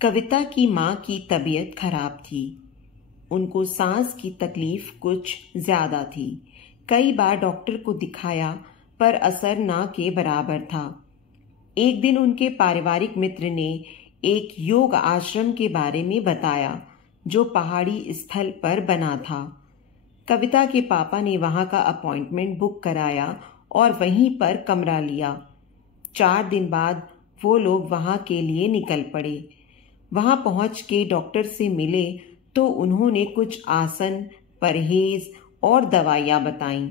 कविता की माँ की तबीयत खराब थी। उनको सांस की तकलीफ कुछ ज्यादा थी। कई बार डॉक्टर को दिखाया पर असर ना के बराबर था। एक दिन उनके पारिवारिक मित्र ने एक योग आश्रम के बारे में बताया जो पहाड़ी स्थल पर बना था। कविता के पापा ने वहां का अपॉइंटमेंट बुक कराया और वहीं पर कमरा लिया। 4 दिन बाद वो लोग वहां के लिए निकल पड़े। वहां पहुंच के डॉक्टर से मिले तो उन्होंने कुछ आसन, परहेज और दवाइयां बताईं।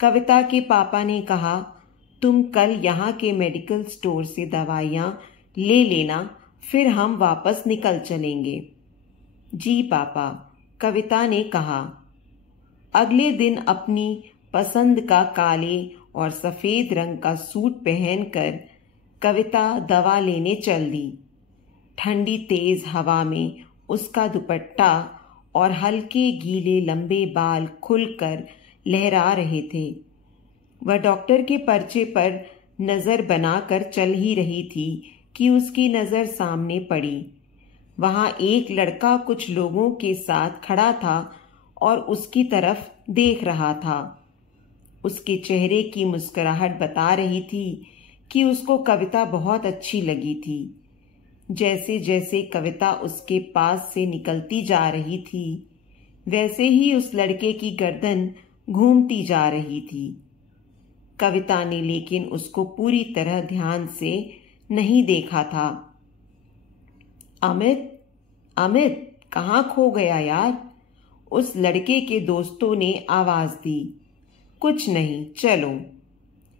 कविता के पापा ने कहा, तुम कल यहाँ के मेडिकल स्टोर से दवाइयां ले लेना, फिर हम वापस निकल चलेंगे। जी पापा, कविता ने कहा। अगले दिन अपनी पसंद का काले और सफेद रंग का सूट पहनकर कविता दवा लेने चल दी। ठंडी तेज हवा में उसका दुपट्टा और हल्के गीले लंबे बाल खुलकर लहरा रहे थे। वह डॉक्टर के पर्चे पर नजर बनाकर चल ही रही थी कि उसकी नजर सामने पड़ी। वहां एक लड़का कुछ लोगों के साथ खड़ा था और उसकी तरफ देख रहा था। उसके चेहरे की मुस्कुराहट बता रही थी कि उसको कविता बहुत अच्छी लगी थी। जैसे जैसे कविता उसके पास से निकलती जा रही थी, वैसे ही उस लड़के की गर्दन घूमती जा रही थी। कविता ने लेकिन उसको पूरी तरह ध्यान से नहीं देखा था। अमित, अमित, कहाँ खो गया यार? उस लड़के के दोस्तों ने आवाज दी। कुछ नहीं, चलो।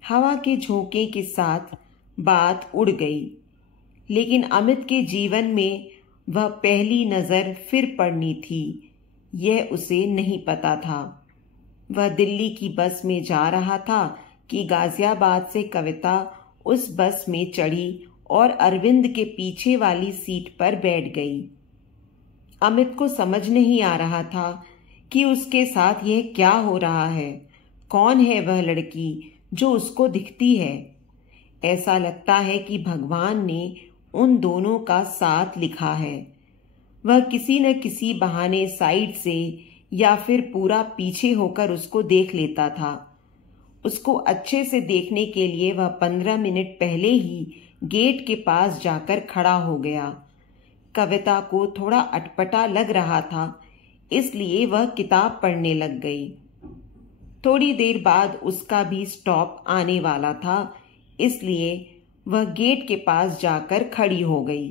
हवा के झोंके के साथ बात उड़ गई। लेकिन अमित के जीवन में वह पहली नजर फिर पड़नी थी, यह उसे नहीं पता था। वह दिल्ली की बस में जा रहा था कि गाजियाबाद से कविता उस बस में चढ़ी और अरविंद के पीछे वाली सीट पर बैठ गई। अमित को समझ नहीं आ रहा था कि उसके साथ यह क्या हो रहा है। कौन है वह लड़की जो उसको दिखती है? ऐसा लगता है कि भगवान ने उन दोनों का साथ लिखा है। वह किसी न किसी बहाने साइड से या फिर पूरा पीछे होकर उसको देख लेता था। उसको अच्छे से देखने के लिए वह 15 मिनट पहले ही गेट के पास जाकर खड़ा हो गया। कविता को थोड़ा अटपटा लग रहा था, इसलिए वह किताब पढ़ने लग गई। थोड़ी देर बाद उसका भी स्टॉप आने वाला था, इसलिए वह गेट के पास जाकर खड़ी हो गई।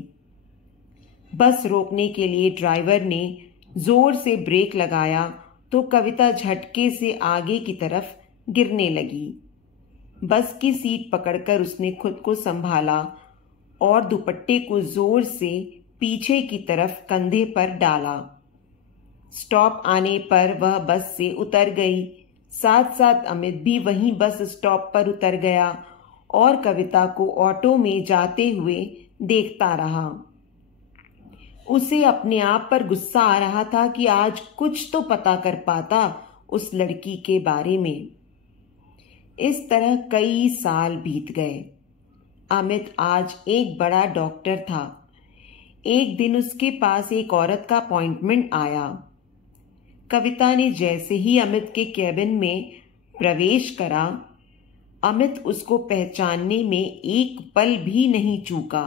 बस रोकने के लिए ड्राइवर ने जोर से ब्रेक लगाया तो कविता झटके से आगे की तरफ गिरने लगी। बस की सीट पकड़कर उसने खुद को संभाला और दुपट्टे को जोर से पीछे की तरफ कंधे पर डाला। स्टॉप आने पर वह बस से उतर गई। साथ साथ अमित भी वहीं बस स्टॉप पर उतर गया और कविता को ऑटो में जाते हुए देखता रहा। उसे अपने आप पर गुस्सा आ रहा था कि आज कुछ तो पता कर पाता उस लड़की के बारे में। इस तरह कई साल बीत गए। अमित आज एक बड़ा डॉक्टर था। एक दिन उसके पास एक औरत का अपॉइंटमेंट आया। कविता ने जैसे ही अमित के केबिन में प्रवेश करा, अमित उसको पहचानने में एक पल भी नहीं चूका।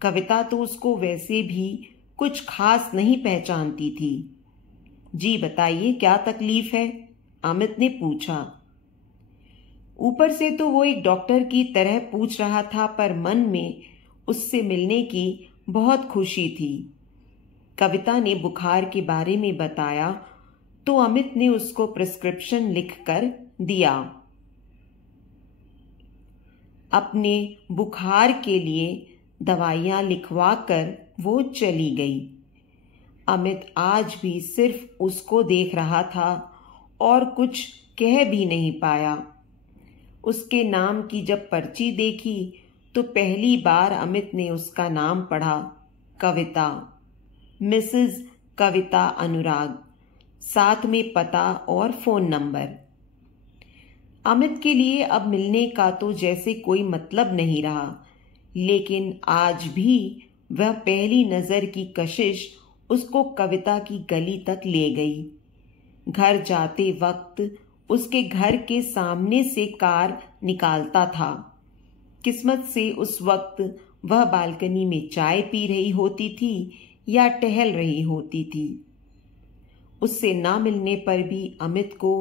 कविता तो उसको वैसे भी कुछ खास नहीं पहचानती थी। जी बताइए, क्या तकलीफ है? अमित ने पूछा। ऊपर से तो वो एक डॉक्टर की तरह पूछ रहा था, पर मन में उससे मिलने की बहुत खुशी थी। कविता ने बुखार के बारे में बताया तो अमित ने उसको प्रिस्क्रिप्शन लिखकर दिया। अपने बुखार के लिए दवाइयां लिखवाकर वो चली गई। अमित आज भी सिर्फ उसको देख रहा था और कुछ कह भी नहीं पाया। उसके नाम की जब पर्ची देखी तो पहली बार अमित ने उसका नाम पढ़ा, कविता, मिसेस कविता अनुराग, साथ में पता और फोन नंबर। अमित के लिए अब मिलने का तो जैसे कोई मतलब नहीं रहा, लेकिन आज भी वह पहली नजर की कशिश उसको कविता की गली तक ले गई। घर जाते वक्त उसके घर के सामने से कार निकालता था। किस्मत से उस वक्त वह बालकनी में चाय पी रही होती थी या टहल रही होती थी। उससे ना मिलने पर भी अमित को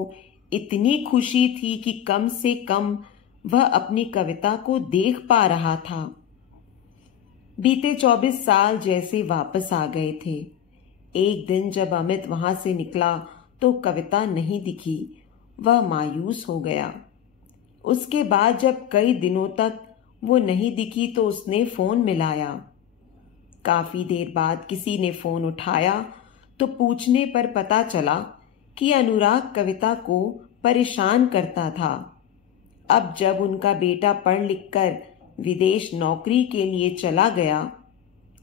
इतनी खुशी थी कि कम से कम वह अपनी कविता को देख पा रहा था। बीते 24 साल जैसे वापस आ गए थे। एक दिन जब अमित वहां से निकला तो कविता नहीं दिखी। वह मायूस हो गया। उसके बाद जब कई दिनों तक वो नहीं दिखी तो उसने फोन मिलाया। काफी देर बाद किसी ने फोन उठाया तो पूछने पर पता चला कि अनुराग कविता को परेशान करता था। अब जब उनका बेटा पढ़ लिख कर विदेश नौकरी के लिए चला गया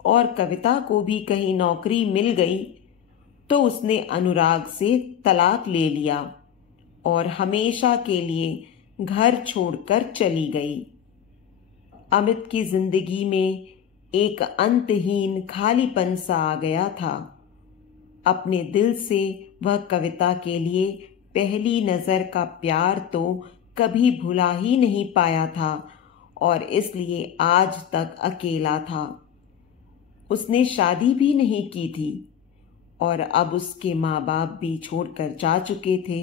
और कविता को भी कहीं नौकरी मिल गई तो उसने अनुराग से तलाक ले लिया और हमेशा के लिए घर छोड़कर चली गई। अमित की जिंदगी में एक अंतहीन खालीपन सा आ गया था। अपने दिल से वह कविता के लिए पहली नजर का प्यार तो कभी भुला ही नहीं पाया था और इसलिए आज तक अकेला था। उसने शादी भी नहीं की थी और अब उसके माँ बाप भी छोड़कर जा चुके थे।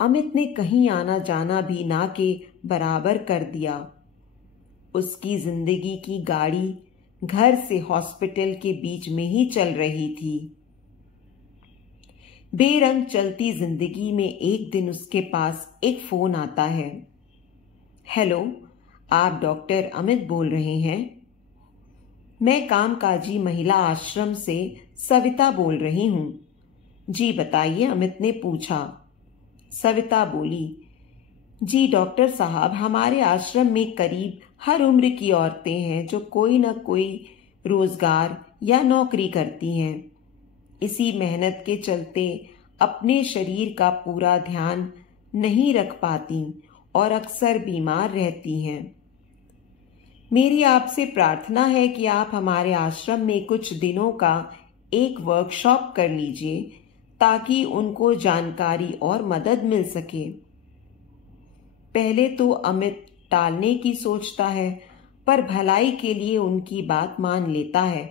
अमित ने कहीं आना जाना भी ना के बराबर कर दिया। उसकी जिंदगी की गाड़ी घर से हॉस्पिटल के बीच में ही चल रही थी। बेरंग चलती जिंदगी में एक दिन उसके पास एक फोन आता है। हेलो, आप डॉक्टर अमित बोल रहे हैं? मैं कामकाजी महिला आश्रम से सविता बोल रही हूं। जी बताइए, अमित ने पूछा। सविता बोली, जी डॉक्टर साहब, हमारे आश्रम में करीब हर उम्र की औरतें हैं जो कोई ना कोई रोजगार या नौकरी करती हैं। इसी मेहनत के चलते अपने शरीर का पूरा ध्यान नहीं रख पाती और अक्सर बीमार रहती हैं। मेरी आपसे प्रार्थना है कि आप हमारे आश्रम में कुछ दिनों का एक वर्कशॉप कर लीजिए ताकि उनको जानकारी और मदद मिल सके। पहले तो अमित टालने की सोचता है, पर भलाई के लिए उनकी बात मान लेता है।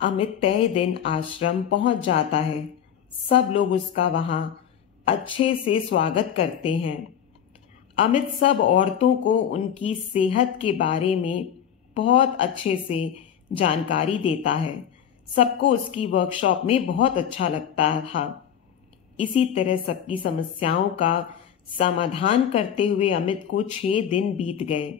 अमित तय दिन आश्रम पहुंच जाता है। सब लोग उसका वहां अच्छे से स्वागत करते हैं। अमित सब औरतों को उनकी सेहत के बारे में बहुत अच्छे से जानकारी देता है। सबको उसकी वर्कशॉप में बहुत अच्छा लगता था। इसी तरह सबकी समस्याओं का समाधान करते हुए अमित को 6 दिन बीत गए।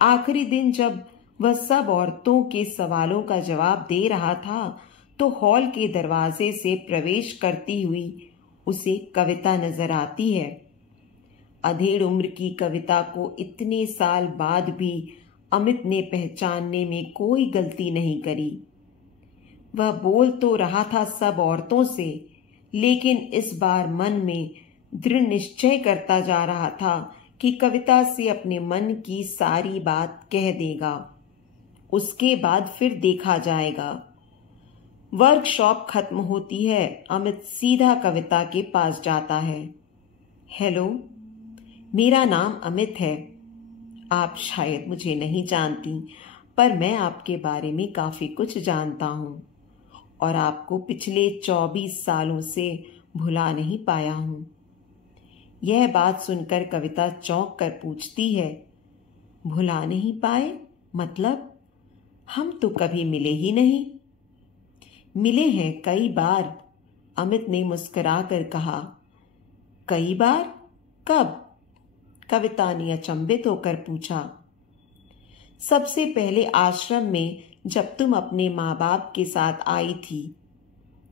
आखिरी दिन जब वह सब औरतों के सवालों का जवाब दे रहा था तो हॉल के दरवाजे से प्रवेश करती हुई उसे कविता नजर आती है। अधेड़ उम्र की कविता को इतने साल बाद भी अमित ने पहचानने में कोई गलती नहीं करी। वह बोल तो रहा था सब औरतों से, लेकिन इस बार मन में दृढ़ निश्चय करता जा रहा था कि कविता से अपने मन की सारी बात कह देगा। उसके बाद फिर देखा जाएगा। वर्कशॉप खत्म होती है। अमित सीधा कविता के पास जाता है। हेलो, मेरा नाम अमित है। आप शायद मुझे नहीं जानती, पर मैं आपके बारे में काफी कुछ जानता हूं और आपको पिछले 24 सालों से भुला नहीं पाया हूं। यह बात सुनकर कविता चौंक कर पूछती है, भुला नहीं पाए मतलब? हम तो कभी मिले ही नहीं। मिले हैं कई बार, अमित ने मुस्कुराकर कहा। कई बार? कब? कविता ने अचंभित होकर पूछा। सबसे पहले आश्रम में जब तुम अपने माँ बाप के साथ आई थी।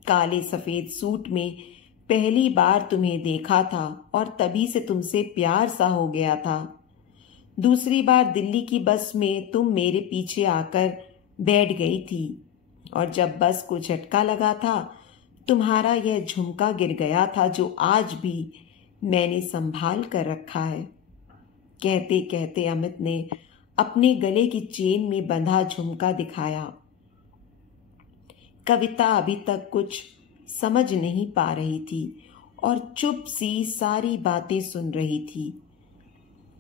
काले सफेद सूट में पहली बार तुम्हें देखा था और तभी से तुमसे प्यार सा हो गया था। दूसरी बार दिल्ली की बस में तुम मेरे पीछे आकर बैठ गई थी और जब बस को झटका लगा था तुम्हारा यह झुमका गिर गया था जो आज भी मैंने संभाल कर रखा है। कहते कहते अमित ने अपने गले की चेन में बंधा झुमका दिखाया। कविता अभी तक कुछ समझ नहीं पा रही थी और चुप सी सारी बातें सुन रही थी।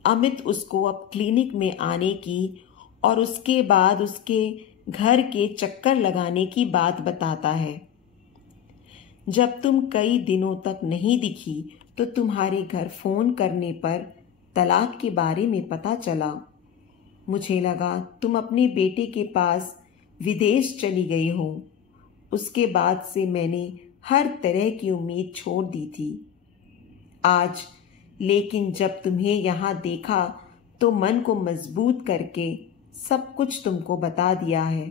अमित उसको अब क्लिनिक में आने की और उसके बाद उसके घर के चक्कर लगाने की बात बताता है। जब तुम कई दिनों तक नहीं दिखी तो तुम्हारे घर फोन करने पर तलाक के बारे में पता चला। मुझे लगा तुम अपने बेटे के पास विदेश चली गई हो। उसके बाद से मैंने हर तरह की उम्मीद छोड़ दी थी। आज लेकिन जब तुम्हें यहाँ देखा तो मन को मजबूत करके सब कुछ तुमको बता दिया है।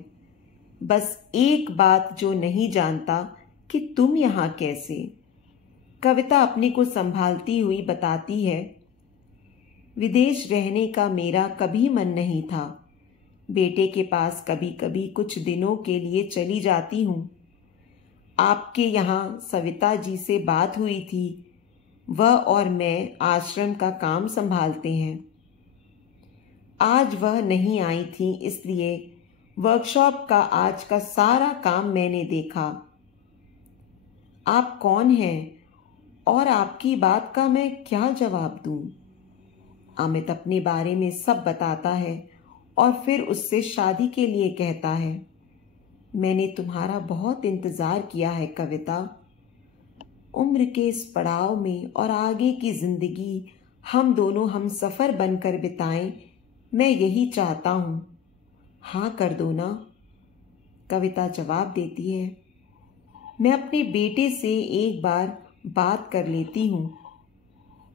बस एक बात जो नहीं जानता कि तुम यहाँ कैसे। कविता अपने को संभालती हुई बताती है, विदेश रहने का मेरा कभी मन नहीं था। बेटे के पास कभी कभी कुछ दिनों के लिए चली जाती हूँ। आपके यहाँ सविता जी से बात हुई थी, वह और मैं आश्रम का काम संभालते हैं। आज वह नहीं आई थी, इसलिए वर्कशॉप का आज का सारा काम मैंने देखा। आप कौन हैं और आपकी बात का मैं क्या जवाब दूं? अमित अपने बारे में सब बताता है और फिर उससे शादी के लिए कहता है, मैंने तुम्हारा बहुत इंतज़ार किया है कविता। उम्र के इस पड़ाव में और आगे की ज़िंदगी हम दोनों हम सफ़र बनकर बिताएं, मैं यही चाहता हूँ। हाँ कर दो ना। कविता जवाब देती है, मैं अपने बेटे से एक बार बात कर लेती हूँ।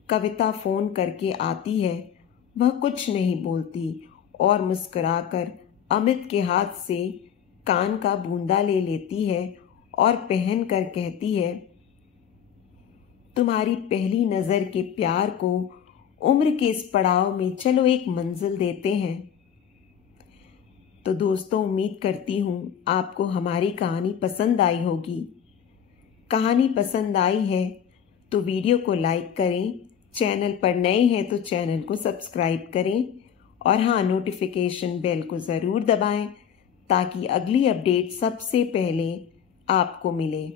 कविता फ़ोन करके आती है। वह कुछ नहीं बोलती और मुस्कुराकर अमित के हाथ से कान का बूंदा ले लेती है और पहन कर कहती है, तुम्हारी पहली नज़र के प्यार को उम्र के इस पड़ाव में चलो एक मंजिल देते हैं। तो दोस्तों, उम्मीद करती हूँ आपको हमारी कहानी पसंद आई होगी। कहानी पसंद आई है तो वीडियो को लाइक करें, चैनल पर नए हैं तो चैनल को सब्सक्राइब करें और हाँ, नोटिफिकेशन बेल को ज़रूर दबाएं ताकि अगली अपडेट सबसे पहले आपको मिले।